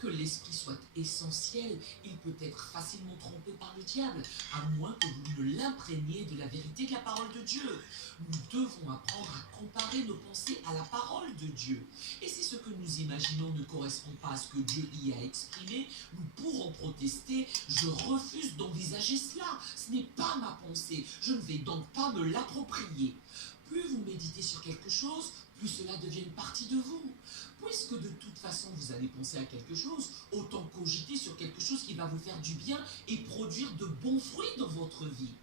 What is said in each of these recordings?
que l'esprit soit essentiel, il peut être facilement trompé par le diable, à moins que vous ne l'imprégniez de la vérité de la parole de Dieu. Nous devons apprendre à comparer nos pensées à la parole de Dieu. Et si ce que nous imaginons ne correspond pas à ce que Dieu y a exprimé, nous pourrons protester: je refuse d'envisager cela, ce n'est pas ma pensée, je ne vais donc pas me l'approprier. Plus vous méditez sur quelque chose, plus cela devient une partie de vous. Puisque de toute façon vous allez penser à quelque chose, autant cogiter sur quelque chose qui va vous faire du bien et produire de bons fruits dans votre vie.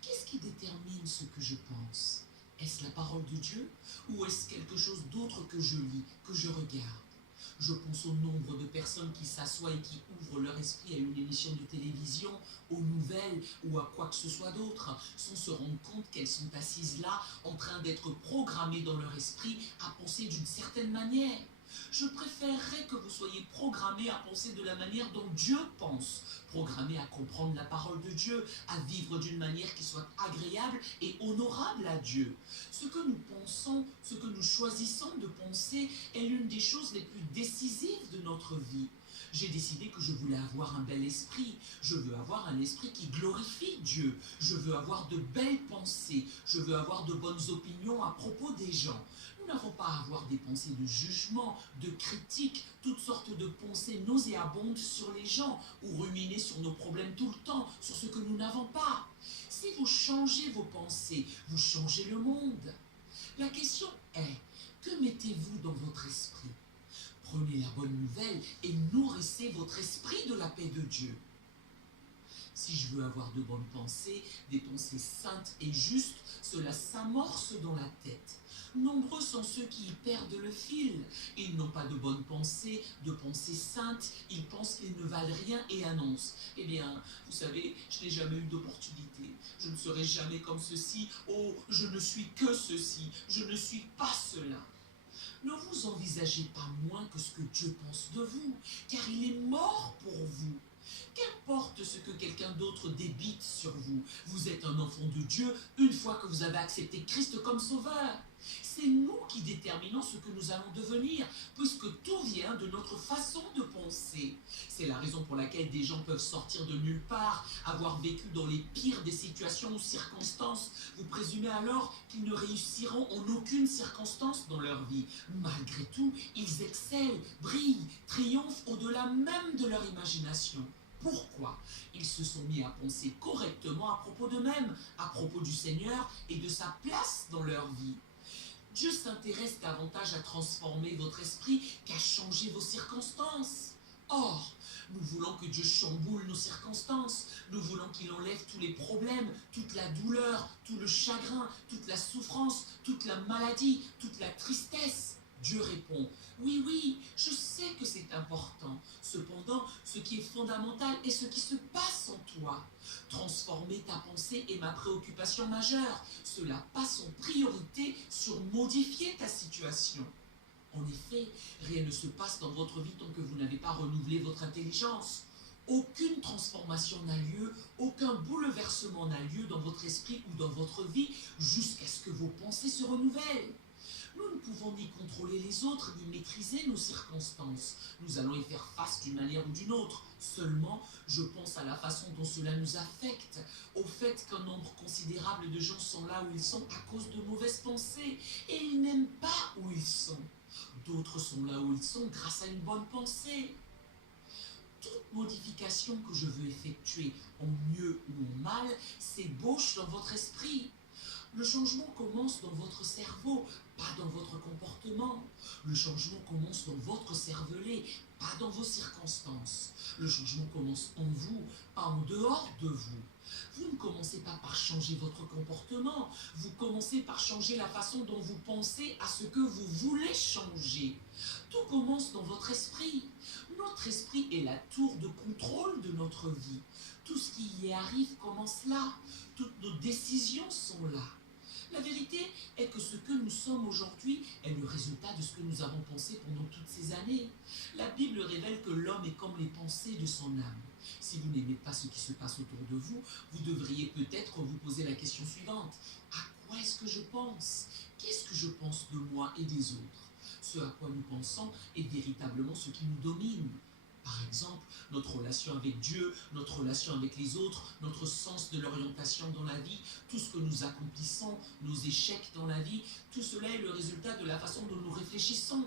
Qu'est-ce qui détermine ce que je pense? Est-ce la parole de Dieu ou est-ce quelque chose d'autre que je lis, que je regarde? Je pense au nombre de personnes qui s'assoient et qui ouvrent leur esprit à une émission de télévision, aux nouvelles ou à quoi que ce soit d'autre, sans se rendre compte qu'elles sont assises là, en train d'être programmées dans leur esprit à penser d'une certaine manière. Je préférerais que vous soyez programmés à penser de la manière dont Dieu pense, programmés à comprendre la parole de Dieu, à vivre d'une manière qui soit agréable et honorable à Dieu. Ce que nous pensons, ce que nous choisissons de penser est l'une des choses les plus décisives de notre vie. J'ai décidé que je voulais avoir un bel esprit. Je veux avoir un esprit qui glorifie Dieu. Je veux avoir de belles pensées. Je veux avoir de bonnes opinions à propos des gens. Nous n'avons pas à avoir des pensées de jugement, de critique, toutes sortes de pensées nauséabondes sur les gens ou ruminer sur nos problèmes tout le temps, sur ce que nous n'avons pas. Si vous changez vos pensées, vous changez le monde. La question est, que mettez-vous dans votre esprit? Prenez la bonne nouvelle et nourrissez votre esprit de la paix de Dieu. Si je veux avoir de bonnes pensées, des pensées saintes et justes, cela s'amorce dans la tête. Nombreux sont ceux qui y perdent le fil. Ils n'ont pas de bonnes pensées, de pensées saintes, ils pensent qu'ils ne valent rien et annoncent: eh bien, vous savez, je n'ai jamais eu d'opportunité, je ne serai jamais comme ceci, oh, je ne suis que ceci, je ne suis pas cela. Ne vous envisagez pas moins que ce que Dieu pense de vous, car il est mort pour vous. Qu'importe ce que quelqu'un d'autre débite sur vous, vous êtes un enfant de Dieu une fois que vous avez accepté Christ comme sauveur. C'est nous qui déterminons ce que nous allons devenir, puisque tout vient de notre façon de penser. C'est la raison pour laquelle des gens peuvent sortir de nulle part, avoir vécu dans les pires des situations ou circonstances. Vous présumez alors qu'ils ne réussiront en aucune circonstance dans leur vie. Malgré tout, ils excellent, brillent, triomphent au-delà même de leur imagination. Pourquoi? Ils se sont mis à penser correctement à propos d'eux-mêmes, à propos du Seigneur et de sa place dans leur vie. Dieu s'intéresse davantage à transformer votre esprit qu'à changer vos circonstances. Or, nous voulons que Dieu chamboule nos circonstances. Nous voulons qu'il enlève tous les problèmes, toute la douleur, tout le chagrin, toute la souffrance, toute la maladie, toute la tristesse. Dieu répond: oui, oui, je sais que c'est important. Cependant, ce qui est fondamental est ce qui se passe en toi. Transformer ta pensée est ma préoccupation majeure. Cela passe en priorité sur modifier ta situation. En effet, rien ne se passe dans votre vie tant que vous n'avez pas renouvelé votre intelligence. Aucune transformation n'a lieu, aucun bouleversement n'a lieu dans votre esprit ou dans votre vie jusqu'à ce que vos pensées se renouvellent. Nous ne pouvons ni contrôler les autres, ni maîtriser nos circonstances. Nous allons y faire face d'une manière ou d'une autre. Seulement, je pense à la façon dont cela nous affecte, au fait qu'un nombre considérable de gens sont là où ils sont à cause de mauvaises pensées, et ils n'aiment pas où ils sont. D'autres sont là où ils sont grâce à une bonne pensée. Toute modification que je veux effectuer, en mieux ou en mal, s'ébauche dans votre esprit. Le changement commence dans votre cerveau, pas dans votre comportement. Le changement commence dans votre cervelet, pas dans vos circonstances. Le changement commence en vous, pas en dehors de vous. Vous ne commencez pas par changer votre comportement, vous commencez par changer la façon dont vous pensez à ce que vous voulez changer. Tout commence dans votre esprit. Notre esprit est la tour de contrôle de notre vie. Tout ce qui y arrive commence là. Toutes nos décisions sont là. La vérité est que ce que nous sommes aujourd'hui est le résultat de ce que nous avons pensé pendant toutes ces années. La Bible révèle que l'homme est comme les pensées de son âme. Si vous n'aimez pas ce qui se passe autour de vous, vous devriez peut-être vous poser la question suivante: à quoi est-ce que je pense? Qu'est-ce que je pense de moi et des autres? Ce à quoi nous pensons est véritablement ce qui nous domine. Par exemple, notre relation avec Dieu, notre relation avec les autres, notre sens de l'orientation dans la vie, tout ce que nous accomplissons, nos échecs dans la vie, tout cela est le résultat de la façon dont nous réfléchissons.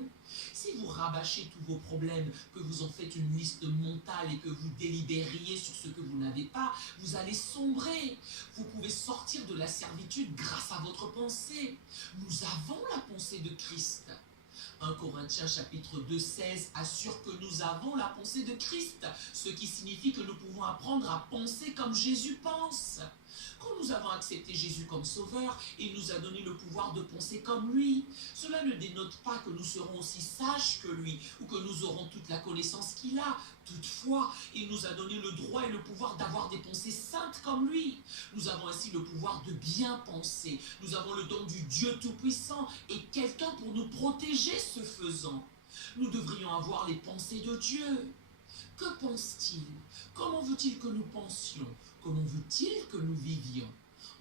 Si vous rabâchez tous vos problèmes, que vous en faites une liste mentale et que vous délibériez sur ce que vous n'avez pas, vous allez sombrer. Vous pouvez sortir de la servitude grâce à votre pensée. Nous avons la pensée de Christ. 1 Corinthiens chapitre 2, 16 assure que nous avons la pensée de Christ, ce qui signifie que nous pouvons apprendre à penser comme Jésus pense. Quand nous avons accepté Jésus comme sauveur, il nous a donné le pouvoir de penser comme lui. Cela ne dénote pas que nous serons aussi sages que lui ou que nous aurons toute la connaissance qu'il a. Toutefois, il nous a donné le droit et le pouvoir d'avoir des pensées saintes comme lui. Nous avons ainsi le pouvoir de bien penser. Nous avons le don du Dieu Tout-Puissant et quelqu'un pour nous protéger ce faisant. Nous devrions avoir les pensées de Dieu. Que pense-t-il? Comment veut-il que nous pensions? Comment veut-il que nous vivions?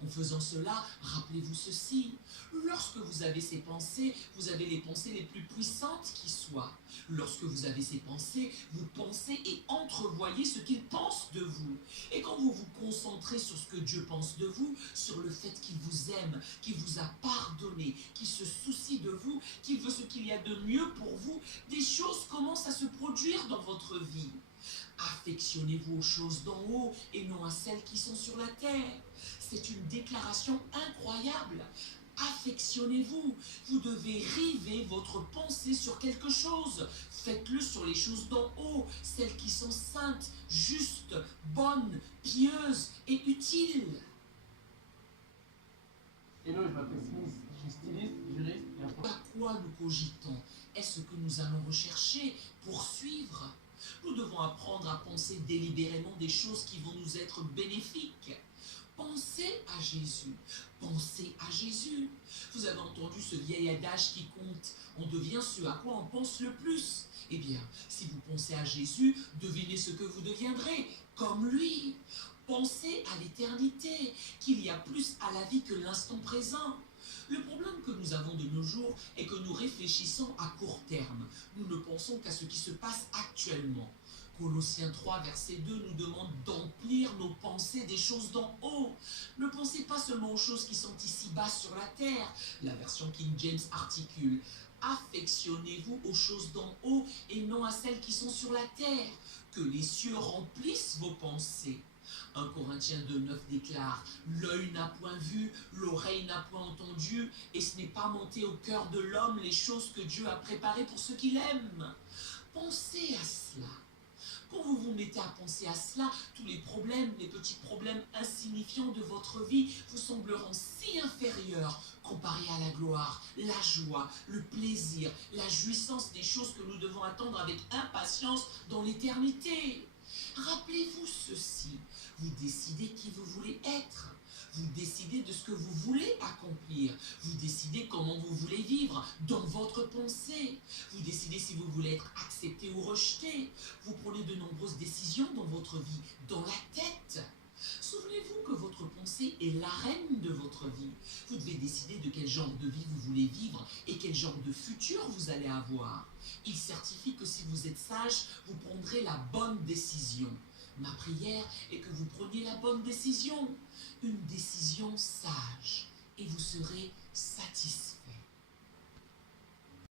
En faisant cela, rappelez-vous ceci. Lorsque vous avez ces pensées, vous avez les pensées les plus puissantes qui soient. Lorsque vous avez ces pensées, vous pensez et entrevoyez ce qu'il pense de vous. Et quand vous vous concentrez sur ce que Dieu pense de vous, sur le fait qu'il vous aime, qu'il vous a pardonné, qu'il se soucie de vous, qu'il veut ce qu'il y a de mieux pour vous, des choses commencent à se produire dans votre vie. Affectionnez-vous aux choses d'en haut et non à celles qui sont sur la terre. C'est une déclaration incroyable. Affectionnez-vous. Vous devez river votre pensée sur quelque chose. Faites-le sur les choses d'en haut, celles qui sont saintes, justes, bonnes, pieuses et utiles. Hello, je m'appelle Smith, je suis styliste, juriste et À quoi nous cogitons? Est-ce que nous allons rechercher, poursuivre? Nous devons apprendre à penser délibérément des choses qui vont nous être bénéfiques. Pensez à Jésus. Pensez à Jésus. Vous avez entendu ce vieil adage qui compte. On devient ce à quoi on pense le plus. Eh bien, si vous pensez à Jésus, devinez ce que vous deviendrez, comme lui. Pensez à l'éternité, qu'il y a plus à la vie que l'instant présent. Le problème que nous avons de nos jours est que nous réfléchissons à court terme. Nous ne pensons qu'à ce qui se passe actuellement. Colossiens 3, verset 2 nous demande d'emplir nos pensées des choses d'en haut. Ne pensez pas seulement aux choses qui sont ici-bas sur la terre. La version King James articule: affectionnez-vous aux choses d'en haut et non à celles qui sont sur la terre. Que les cieux remplissent vos pensées. 1 Corinthiens 2, 9 déclare: l'œil n'a point vu, l'oreille n'a point entendu, et ce n'est pas monté au cœur de l'homme les choses que Dieu a préparées pour ceux qui l'aiment. Pensez à cela. Quand vous vous mettez à penser à cela, tous les problèmes, les petits problèmes insignifiants de votre vie vous sembleront si inférieurs comparés à la gloire, la joie, le plaisir, la jouissance des choses que nous devons attendre avec impatience dans l'éternité. Rappelez-vous ceci, vous décidez qui vous voulez être. Vous décidez de ce que vous voulez accomplir. Vous décidez comment vous voulez vivre dans votre pensée. Vous décidez si vous voulez être accepté ou rejeté. Vous prenez de nombreuses décisions dans votre vie, dans la tête. Souvenez-vous que votre pensée est la reine de votre vie. Vous devez décider de quel genre de vie vous voulez vivre et quel genre de futur vous allez avoir. Il certifie que si vous êtes sage, vous prendrez la bonne décision. Ma prière est que vous preniez la bonne décision. Une décision sage et vous serez satisfait.